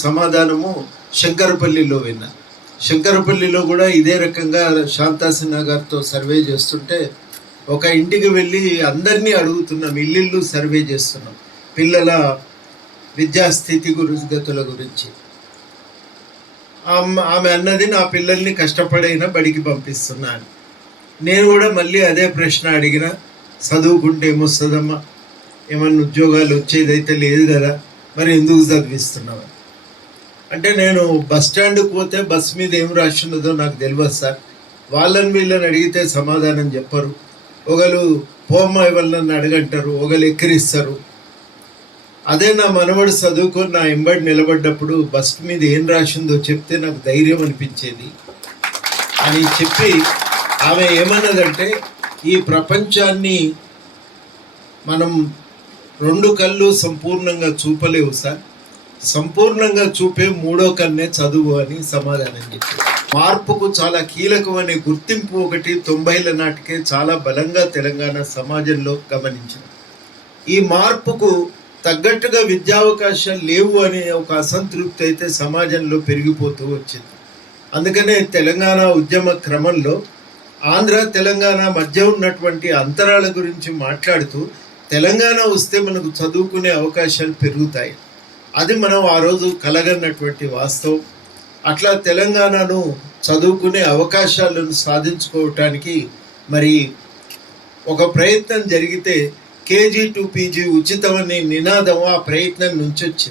సమాధానము శంకరపల్లిలో విన్నా. శంకరపల్లిలో కూడా ఇదే రకంగా శాంతాసిన్హా గారితో సర్వే చేస్తుంటే ఒక ఇంటికి వెళ్ళి అందరినీ అడుగుతున్నాం, ఇల్లు సర్వే చేస్తున్నాం పిల్లల విద్యాస్థితి గతుల గురించి. ఆమె అన్నది నా పిల్లల్ని కష్టపడైనా బడికి పంపిస్తున్నాను. నేను కూడా మళ్ళీ అదే ప్రశ్న అడిగిన, చదువుకుంటే ఏమొస్తుందమ్మా, ఏమన్నా ఉద్యోగాలు వచ్చేదైతే లేదు కదా, మరి ఎందుకు చదివిస్తున్నావు అంటే, నేను బస్ స్టాండ్కి పోతే బస్ మీద ఏం రాసినదో నాకు తెలియదు సార్, వాళ్ళని వీళ్ళని అడిగితే సమాధానం చెప్పరు, ఒకరు పోమ్మ వాళ్ళని అడగంటారు, ఒకరు ఎక్కిరిస్తారు. అదే నా మనవడు చదువుకొని నా ఎంబడి నిలబడ్డప్పుడు బస్ మీద ఏం రాసిందో చెప్తే నాకు ధైర్యం అనిపించేది అని చెప్పి ఆమె ఏమన్నదంటే, ఈ ప్రపంచాన్ని మనం రెండు కళ్ళు సంపూర్ణంగా చూపలేవు సార్, సంపూర్ణంగా చూపే మూడో కన్నే చదువు అని సమాధానం చెప్పారు. మార్పుకు చాలా కీలకమనే గుర్తింపు ఒకటి 90ల నాటికే చాలా బలంగా తెలంగాణ సమాజంలో గమనించింది. ఈ మార్పుకు తగ్గట్టుగా విద్యావకాశాలు లేవు అనే ఒక అసంతృప్తి అయితే సమాజంలో పెరిగిపోతూ వచ్చింది. అందుకనే తెలంగాణ ఉద్యమ క్రమంలో ఆంధ్ర తెలంగాణ మధ్య ఉన్నటువంటి అంతరాల గురించి మాట్లాడుతూ, తెలంగాణ వస్తే మనకు చదువుకునే అవకాశాలు పెరుగుతాయి, అది మనం ఆ రోజు కలగన్నటువంటి వాస్తవం. అట్లా తెలంగాణను చదువుకునే అవకాశాలను సాధించుకోవటానికి మరి ఒక ప్రయత్నం జరిగితే KG to PG ఉచితమనే నినాదం ఆ ప్రయత్నం నుంచి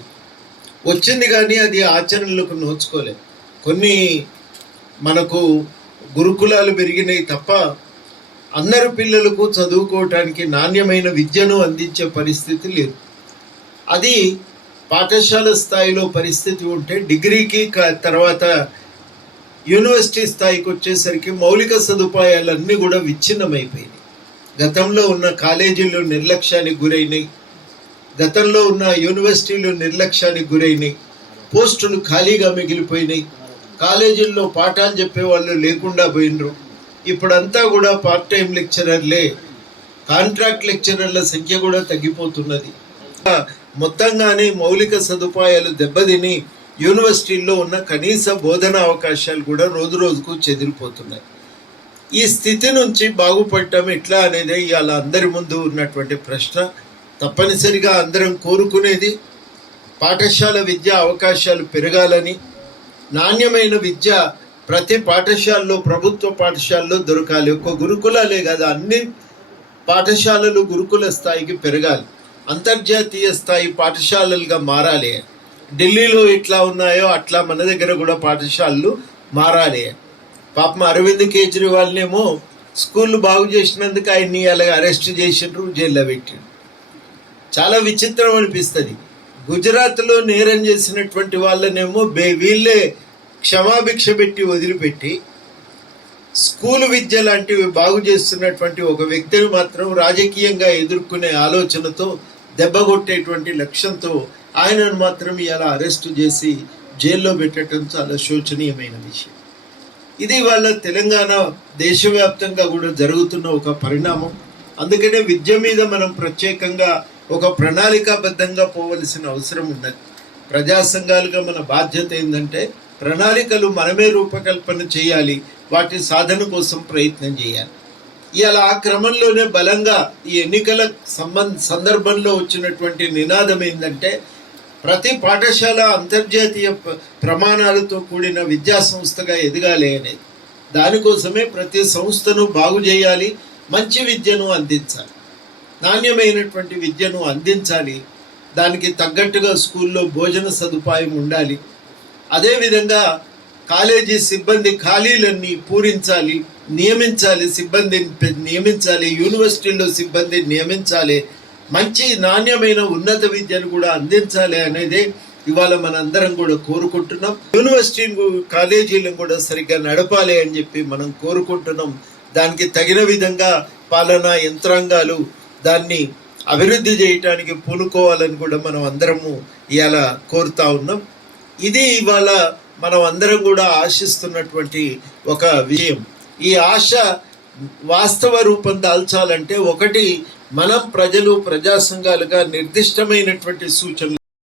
వచ్చింది కానీ అది ఆచరణలకు నోచుకోలేదు. కొన్ని మనకు గురుకులాలు పెరిగినాయి తప్ప అందరు పిల్లలకు చదువుకోవటానికి నాణ్యమైన విద్యను అందించే పరిస్థితి లేదు. అది పాఠశాల స్థాయిలో పరిస్థితి ఉంటే, డిగ్రీకి తర్వాత యూనివర్సిటీ స్థాయికి వచ్చేసరికి మౌలిక సదుపాయాలన్నీ కూడా విచ్ఛిన్నమైపోయినాయి. గతంలో ఉన్న కాలేజీలు నిర్లక్ష్యానికి గురైనాయి, గతంలో ఉన్న యూనివర్సిటీలు నిర్లక్ష్యానికి గురైనాయి, పోస్టులు ఖాళీగా మిగిలిపోయినాయి, కాలేజీల్లో పాఠాలు చెప్పేవాళ్ళు లేకుండా పోయినరు. ఇప్పుడంతా కూడా పార్ట్ టైం లెక్చరర్లే, కాంట్రాక్ట్ లెక్చరర్ల సంఖ్య కూడా తగ్గిపోతున్నది. మొత్తంగానే మౌలిక సదుపాయాలు దెబ్బతిని యూనివర్సిటీల్లో ఉన్న కనీస బోధన అవకాశాలు కూడా రోజు రోజుకు చెదిరిపోతున్నాయి. ఈ స్థితి నుంచి బాగుపడటం ఎట్లా అనేది ఇవాళ అందరి ముందు ఉన్నటువంటి ప్రశ్న. తప్పనిసరిగా అందరం కోరుకునేది పాఠశాల విద్య అవకాశాలు పెరగాలని, నాణ్యమైన విద్య ప్రతి పాఠశాలలో, ప్రభుత్వ పాఠశాలలో దొరకాలి. ఒక్క గురుకులాలే కదా, అన్ని పాఠశాలలు గురుకుల స్థాయికి పెరగాలి, అంతర్జాతీయ స్థాయి పాఠశాలలుగా మారాలి. ఢిల్లీలో ఎట్లా ఉన్నాయో అట్లా మన దగ్గర కూడా పాఠశాలలు మారాలి. పాపం అరవింద్ కేజ్రీవాల్నేమో స్కూళ్ళు బాగు చేసినందుకు ఆయన్ని అలాగ అరెస్ట్ చేసిండ్రు, జైల్లో పెట్టిండ్రు. చాలా విచిత్రం అనిపిస్తుంది. గుజరాత్లో నేరం చేసినటువంటి వాళ్ళనేమో వీళ్ళే క్షమాభిక్ష పెట్టి వదిలిపెట్టి, స్కూలు విద్య లాంటివి బాగు చేస్తున్నటువంటి ఒక వ్యక్తిని మాత్రం రాజకీయంగా ఎదుర్కొనే ఆలోచనతో, దెబ్బగొట్టేటువంటి లక్ష్యంతో ఆయనను మాత్రం ఇలా అరెస్టు చేసి జైల్లో పెట్టడం చాలా శోచనీయమైన విషయం. ఇది వాళ్ళ తెలంగాణ దేశవ్యాప్తంగా కూడా జరుగుతున్న ఒక పరిణామం. అందుకనే విద్య మీద మనం ప్రత్యేకంగా ఒక ప్రణాళికాబద్ధంగా పోవలసిన అవసరం ఉన్నది. ప్రజా సంఘాలుగా మన బాధ్యత ఏంటంటే, ప్రణాళికలు మనమే రూపకల్పన చేయాలి, వాటి సాధన కోసం ప్రయత్నం చేయాలి. ఇలా ఆ క్రమంలోనే బలంగా ఈ ఎన్నికల సందర్భంలో వచ్చినటువంటి నినాదం ఏంటంటే, ప్రతి పాఠశాల అంతర్జాతీయ ప్రమాణాలతో కూడిన విద్యా సంస్థగా ఎదగాలి అనేది. దానికోసమే ప్రతి సంస్థను బాగు చేయాలి, మంచి విద్యను అందించాలి, నాణ్యమైనటువంటి విద్యను అందించాలి. దానికి తగ్గట్టుగా స్కూల్లో భోజన సదుపాయం ఉండాలి. అదేవిధంగా కాలేజీ సిబ్బంది ఖాళీలన్నీ పూరించాలి, నియమించాలి, సిబ్బందిని నియమించాలి, యూనివర్సిటీల్లో సిబ్బందిని నియమించాలి, మంచి నాణ్యమైన ఉన్నత విద్యను కూడా అందించాలి అనేదే ఇవాళ మనందరం కూడా కోరుకుంటున్నాం. యూనివర్సిటీ కాలేజీలను కూడా సరిగ్గా నడపాలి అని చెప్పి మనం కోరుకుంటున్నాం. దానికి తగిన విధంగా పాలనా యంత్రాంగాలు దాన్ని అభివృద్ధి చేయటానికి పూనుకోవాలని కూడా మనం అందరము ఇవాళ కోరుతా ఉన్నాం. ఇది ఇవాళ మనం అందరం కూడా ఆశిస్తున్నటువంటి ఒక విషయం. ఈ ఆశ వాస్తవ రూపం దాల్చాలంటే, ఒకటి, మనం ప్రజలు ప్రజా సంఘాలుగా నిర్దిష్టమైనటువంటి సూచనలు